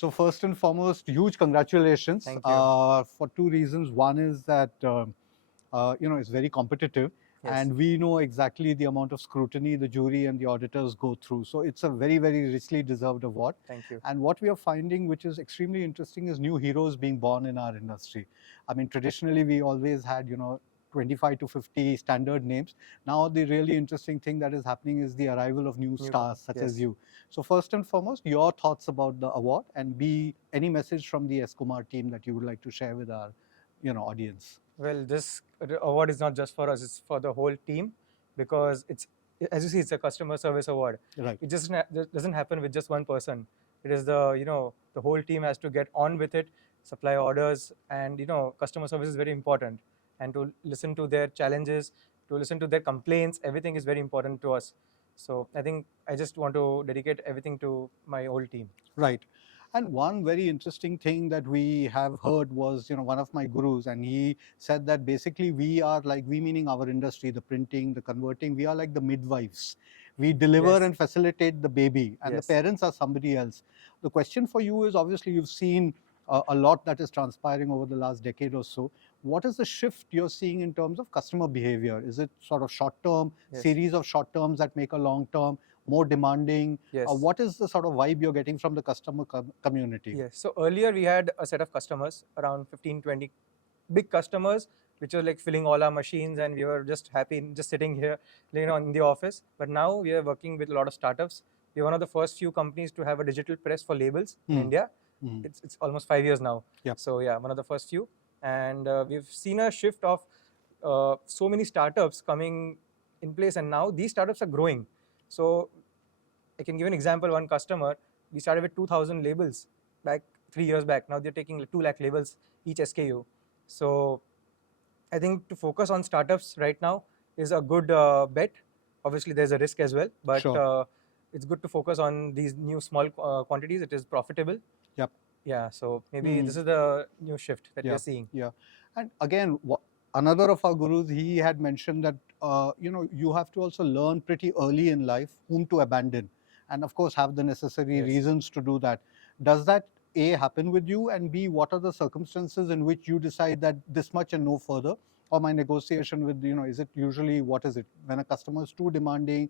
So first and foremost, huge congratulations. Thank you. For two reasons. One is that it's very competitive, Yes. and we know exactly the amount of scrutiny the jury and the auditors go through. So it's a very, very richly deserved award. Thank you. And what we are finding, which is extremely interesting, is new heroes being born in our industry. I mean, traditionally we always had 25 to 50 standard names. Now the really interesting thing that is happening is the arrival of new stars such as you. So first and foremost, your thoughts about the award, and B, any message from the S Kumar team that you would like to share with our audience. Well, this award is not just for us; it's for the whole team, because it's, as you see, it's a customer service award. Right. It just doesn't happen with just one person. It is the whole team has to get on with it, supply orders, and customer service is very important. And to listen to their challenges, to listen to their complaints, everything is very important to us. So I think I just want to dedicate everything to my whole team. Right. And one very interesting thing that we have heard was, one of my gurus, and he said that basically we are like, we meaning our industry, the printing, the converting, we are like the midwives. We deliver Yes. and facilitate the baby, and Yes. the parents are somebody else. The question for you is, obviously you've seen a lot that is transpiring over the last decade or so. What is the shift you're seeing in terms of customer behavior? Is it sort of short term, Yes. series of short terms that make a long term, more demanding? Yes. What is the sort of vibe you're getting from the customer community? Yes. So earlier we had a set of customers, around 15, 20 big customers, which were like filling all our machines, and we were just happy just sitting here, in the office. But now we are working with a lot of startups. We're one of the first few companies to have a digital press for labels in India. It's almost 5 years now. Yep. So yeah, one of the first few. And we've seen a shift of so many startups coming in place, and now these startups are growing. So I can give an example. One customer, we started with 2,000 labels back 3 years back. Now they're taking 2 lakh labels each SKU. So I think to focus on startups right now is a good bet. Obviously, there's a risk as well, but Sure. It's good to focus on these new small quantities. It is profitable. Yep. Yeah, so maybe this is the new shift that we are seeing. Yeah. And again, another of our gurus, he had mentioned that, you have to also learn pretty early in life whom to abandon, and of course have the necessary Yes. reasons to do that. Does that A, happen with you, and B, what are the circumstances in which you decide that this much and no further? Or my negotiation with, is it usually, what is it? When a customer is too demanding,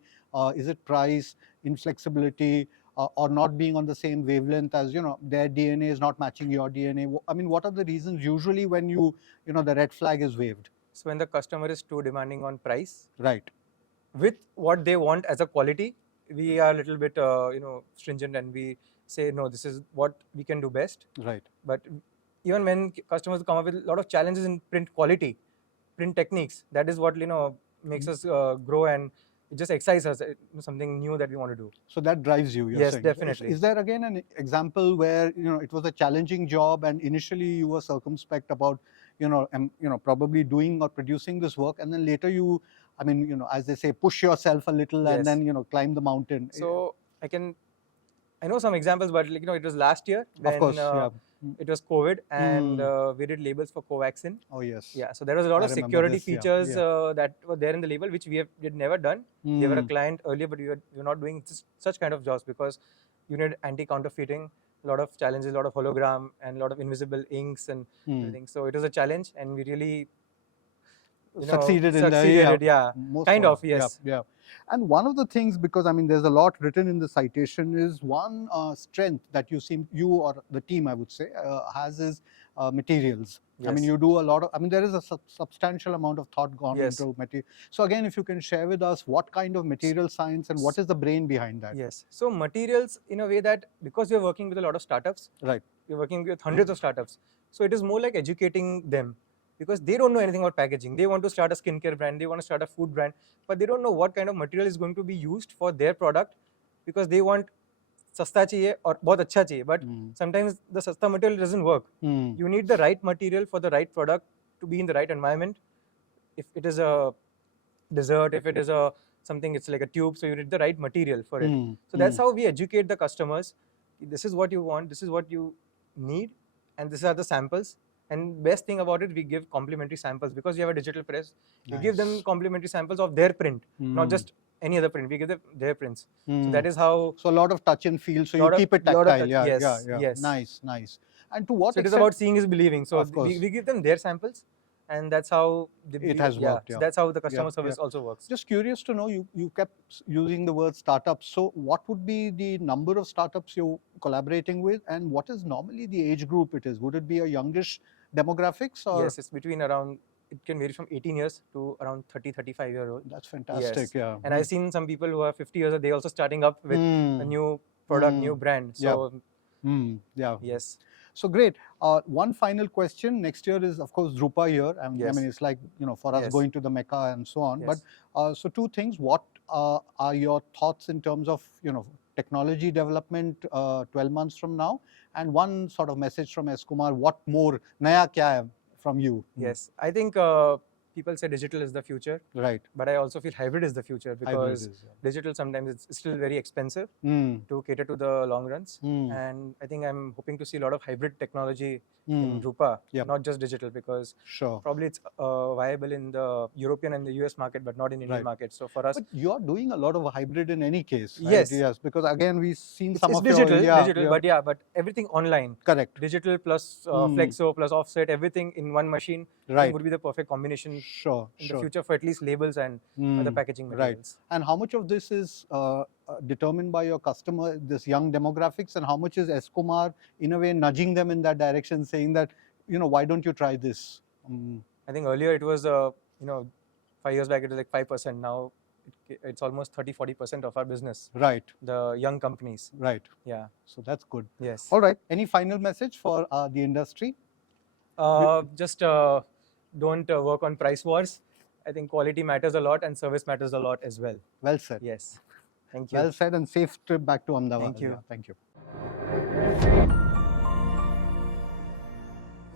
is it price, inflexibility, or not being on the same wavelength as, their DNA is not matching your DNA? I mean, what are the reasons usually when the red flag is waved? So when the customer is too demanding on price, Right. with what they want as a quality, we are a little bit stringent, and we say, no, this is what we can do best. Right. But even when customers come up with a lot of challenges in print quality, print techniques, that is what makes us grow, and it just excites us, something new that we want to do. So that drives you, you're Yes, saying. definitely. Is there again an example where it was a challenging job and initially you were circumspect about probably doing or producing this work, and then later you, as they say, push yourself a little, Yes. and then climb the mountain? So I know some examples, but it was last year when Of course, yeah. it was COVID, and we did labels for Covaxin. Oh yes. Yeah, so there was a lot I of remember security this, yeah, features yeah. that were there in the label, which we had never done. They were a client earlier, but we were not doing such kind of jobs because you need anti-counterfeiting, a lot of challenges, a lot of hologram, and a lot of invisible inks and everything. So it was a challenge, and we really succeeded in it, yeah. Kind of, yes. Yeah. And one of the things, because there's a lot written in the citation, is one strength that you or the team, I would say, has is materials. Yes. You do a lot of, there is a substantial amount of thought gone Yes. into material. So again, if you can share with us what kind of material science and what is the brain behind that? Yes. So materials, in a way that, because we're working with a lot of startups, right? We're working with hundreds of startups. So it is more like educating them, because they don't know anything about packaging. They want to start a skincare brand, they want to start a food brand, but they don't know what kind of material is going to be used for their product, because they want sasta chahiye or bahut acha chahiye, but sometimes the sasta material doesn't work. You need the right material for the right product to be in the right environment. If it is a dessert, if it is something, it's like a tube, so you need the right material for it. So that's how we educate the customers. This is what you want, this is what you need, and these are the samples. And best thing about it, we give complimentary samples, because we have a digital press. We give them complimentary samples of their print, not just any other print. We give them their prints. So Hmm. that is how. So a lot of touch and feel. So you Lot of- keep it lot of tactile. touch- Yeah, yes, yeah. yes. Nice. And to what So it is extent? about seeing is believing. So Of course. we give them their samples, and that's how It has worked, So yeah. that's how the customer Yeah, service also works. Just curious to know, you kept using the word startups. So what would be the number of startups you're collaborating with, and what is normally the age group it is? Would it be a youngish demographics or? Yes, it's between around, it can vary from 18 years to around 30, 35-year-old. That's fantastic. Yes. Yeah. And I've seen some people who are 50 years old, they also starting up with a new product, new brand. So Yeah. yes. So great. One final question. Next year is, of course, Drupa year. I Yes. mean, it's like, for us Yes. going to the Mecca and so on. Yes. But so two things. What are your thoughts in terms of, technology development 12 months from now? And one sort of message from S Kumar, what more naya kya hai from you? Yes. I think people say digital is the future, Right. but I also feel hybrid is the future, because Hybrid is, yeah. digital sometimes it's still very expensive Mm. to cater to the long runs. Mm. And I think I'm hoping to see a lot of hybrid technology in Mm. Drupa, Yep. not just digital, because Sure. probably it's viable in the European and the US market, but not in Indian Right. market. So for us, But you're doing a lot of hybrid in any case, right? Yes. Yes, because again, we've seen some it's of digital, your, but everything online. correct. Digital plus flexo plus offset, everything in one machine, I Right. think would be the perfect combination Sure. in the future for at least labels and other packaging Right. materials. And how much of this is determined by your customer, this young demographics, and how much is S Kumar in a way nudging them in that direction, saying that, why don't you try this? I think earlier it was, 5 years back it was like 5%. Now it's almost 30-40% of our business. Right. The young companies. Right. Yeah. So that's good. Yes. All right. Any final message for the industry? Just don't work on price wars. I think quality matters a lot and service matters a lot as well. Well said. Yes. Thank you. Well said, and safe trip back to Ahmedabad. Thank you. Yeah, thank you.